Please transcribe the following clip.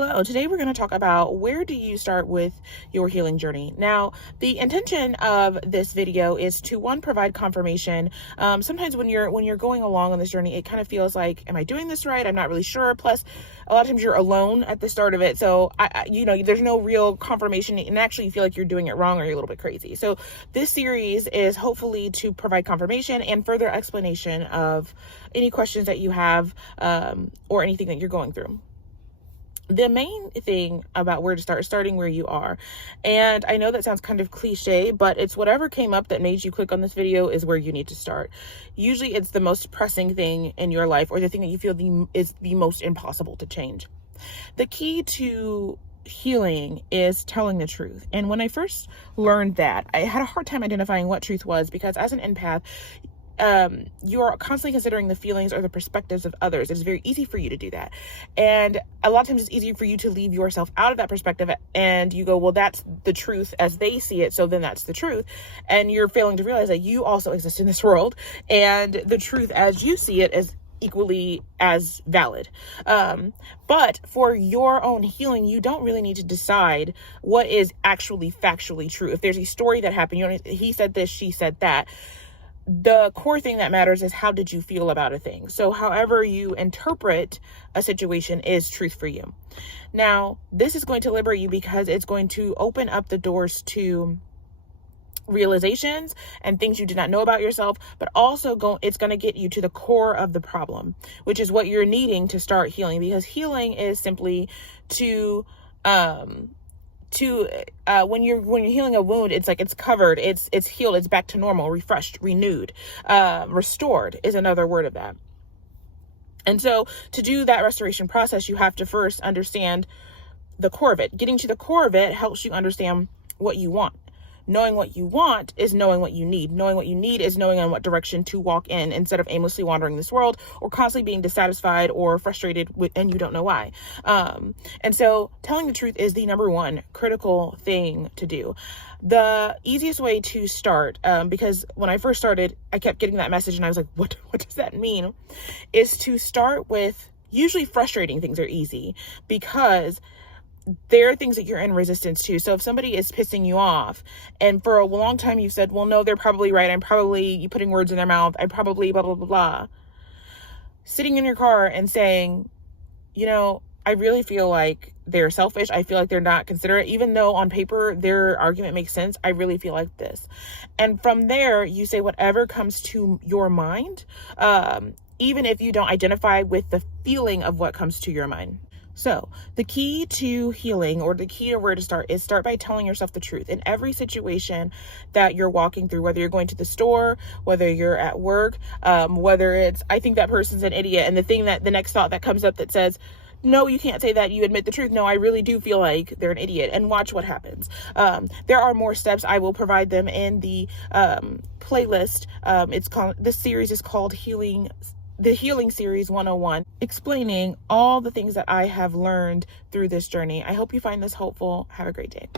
Hello, today we're going to talk about where do you start with your healing journey. Now, the intention of this video is to provide confirmation. Sometimes when you're going along on this journey, it kind of feels like, am I doing this right? I'm not really sure. Plus, a lot of times you're alone at the start of it. So there's no real confirmation, and actually you feel like you're doing it wrong or you're a little bit crazy. So this series is hopefully to provide confirmation and further explanation of any questions that you have, or anything that you're going through. The main thing about where to start is starting where you are. And I know that sounds kind of cliche, but it's whatever came up that made you click on this video is where you need to start. Usually it's the most pressing thing in your life, or the thing that you feel is the most impossible to change. The key to healing is telling the truth. And when I first learned that, I had a hard time identifying what truth was, because as an empath, you're constantly considering the feelings or the perspectives of others. It's very easy for you to do that. And a lot of times it's easier for you to leave yourself out of that perspective, and you go, well, that's the truth as they see it, so then that's the truth. And you're failing to realize that you also exist in this world, and the truth as you see it is equally as valid. But for your own healing, you don't really need to decide what is actually factually true. If there's a story that happened, he said this, she said that. The core thing that matters is, how did you feel about a thing? So however you interpret a situation is truth for you. Now, this is going to liberate you because it's going to open up the doors to realizations and things you did not know about yourself, but also it's going to get you to the core of the problem, which is what you're needing to start healing. Because healing is simply when you're healing a wound, it's like it's covered, it's healed, it's back to normal, refreshed, renewed, restored is another word of that. And so to do that restoration process, you have to first understand the core of it. Getting to the core of it helps you understand what you want. Knowing what you want is knowing what you need. Knowing what you need is knowing in what direction to walk in, instead of aimlessly wandering this world or constantly being dissatisfied or frustrated and you don't know why. And so telling the truth is the number one critical thing to do. The easiest way to start, because when I first started, I kept getting that message and I was like, what does that mean? Is to start with, usually frustrating things are easy because there are things that you're in resistance to. So if somebody is pissing you off and for a long time you've said, well, no, they're probably right, you putting words in their mouth, I probably blah, blah, blah, blah. Sitting in your car and saying, I really feel like they're selfish. I feel like they're not considerate, even though on paper their argument makes sense. I really feel like this. And from there, you say whatever comes to your mind, even if you don't identify with the feeling of what comes to your mind. So the key to healing, or the key to where to start, is start by telling yourself the truth in every situation that you're walking through, whether you're going to the store, whether you're at work, whether it's, I think that person's an idiot. And the next thought that comes up that says, no, you can't say that. You admit the truth. No, I really do feel like they're an idiot, and watch what happens. There are more steps. I will provide them in the playlist. This series is called The Healing Series 101, explaining all the things that I have learned through this journey. I hope you find this helpful. Have a great day.